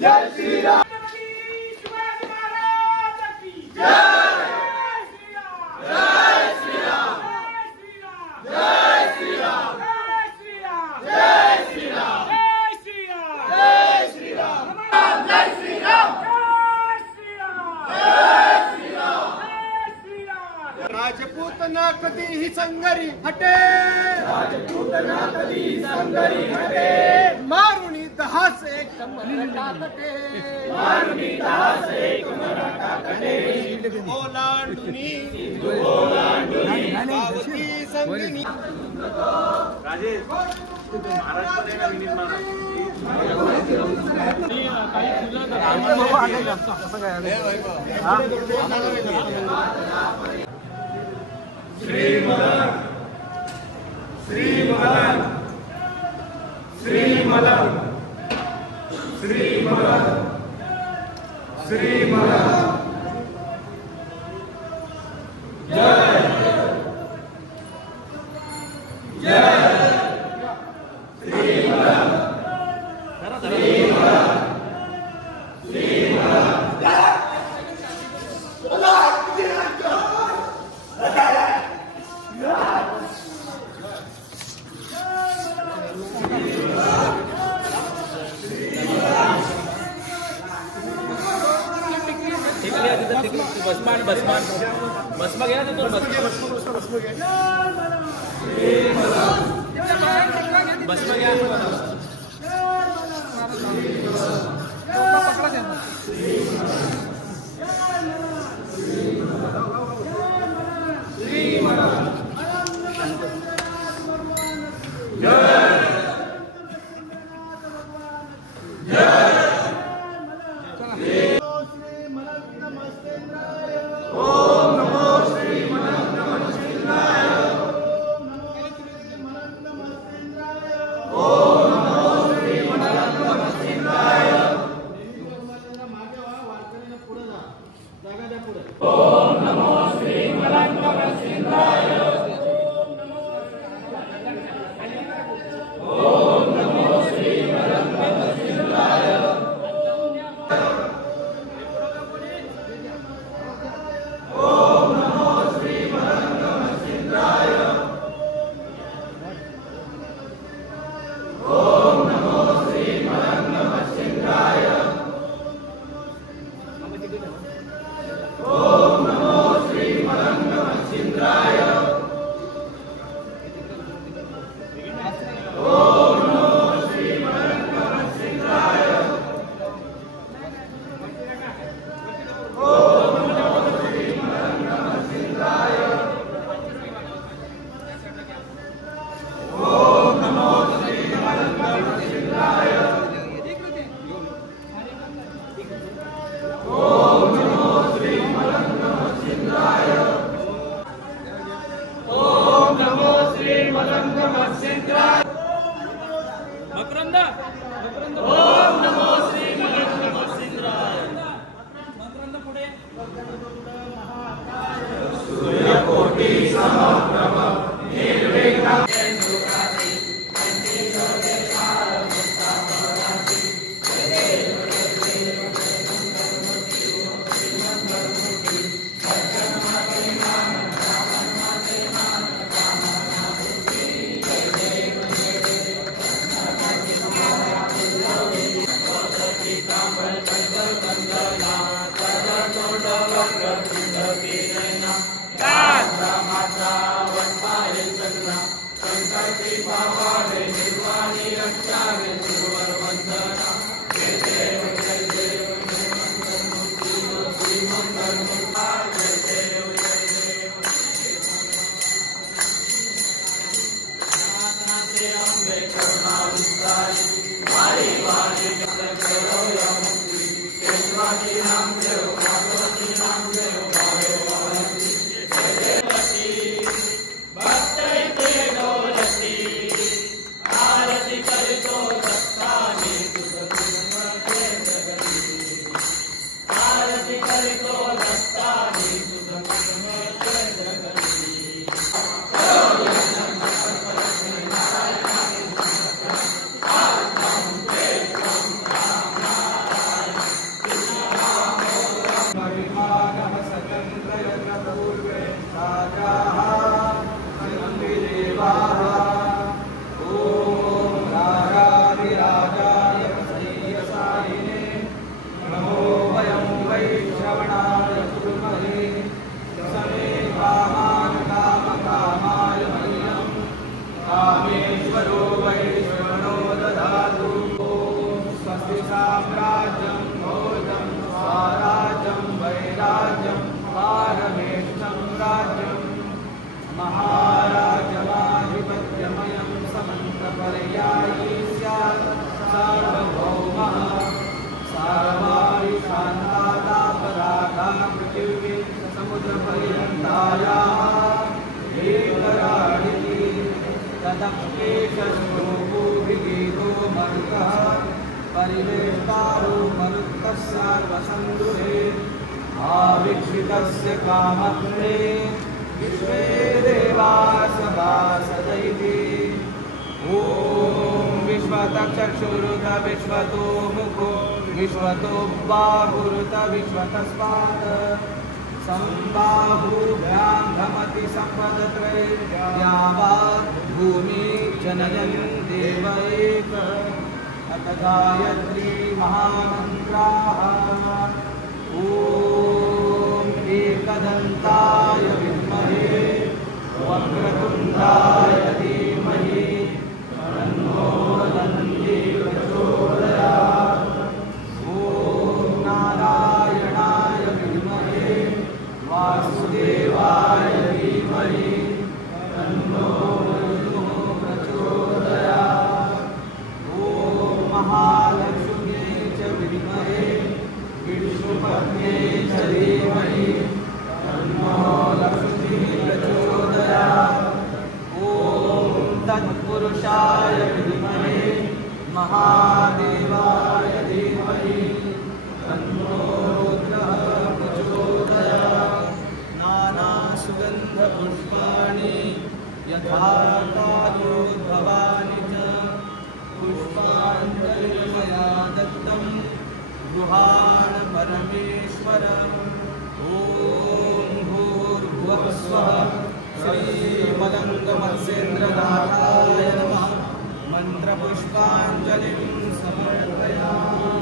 जय श्री राम। राजपूतना कधीही संगरी हटे, राजपूतना कधीही संगरी हटे, मारुनी दहास एक मराठा कटे, मारुनी दहास एक मराठा कटे, ओलांडुनी पावती संगिनी। राजेश महाराष्ट्र का विनीत महाराज श्रीमलन श्रीमलन श्रीमलन श्रीमलन श्रीमलन जय जय श्रीमलन श्रीमलन श्रीमलन बसमान बसमान बसमा गया ना तो बसमा गया षष्ठोभिगीतो मरुतः परिवेष्टारो मरुत्तस्यार्वसन्दुहे आवीक्षितस्य कामत्रे विश्वे देवाः सभासदैति ॐ विश्वतः चक्षुरुत विश्वतो मुखो विश्वतो बाहुरुत विश्वतस्मात् सम्बाहुभ्यां भ्रमति सम्पदत्रया वा भूमि जनयन् देव एक अथ गायत्री महामन्त्राः ॐ एकदन्ताय विद्महे वक्रतुण्डाय धीमहि तन्नो दन्ती प्रचोदयात् ॐ नारायणाय विद्महे वासुदेवाय धीमहि तन्नो विष्णुः प्रचोदयात् ॐ महालक्ष्म्यै च विद्महे विष्णुपत्न्यै च धीमहि तन्नो लक्ष्मीः प्रचोदयात् ॐ तत्पुरुषाय विद्महे महादेवाय धीमहि तन्नो रुद्रः प्रचोदयात् नानासुगन्धपुष्पाणि यथा कालोद्भवानि च पुष्पाञ्जलिं मया दत्तं गृहाण परमेश्वर ॐ भूर्भुवः स्वः श्रीमदङ्गमत्स्येन्द्रनाथाय नमः मंत्रपुष्पाञ्जलिं समर्पयामि।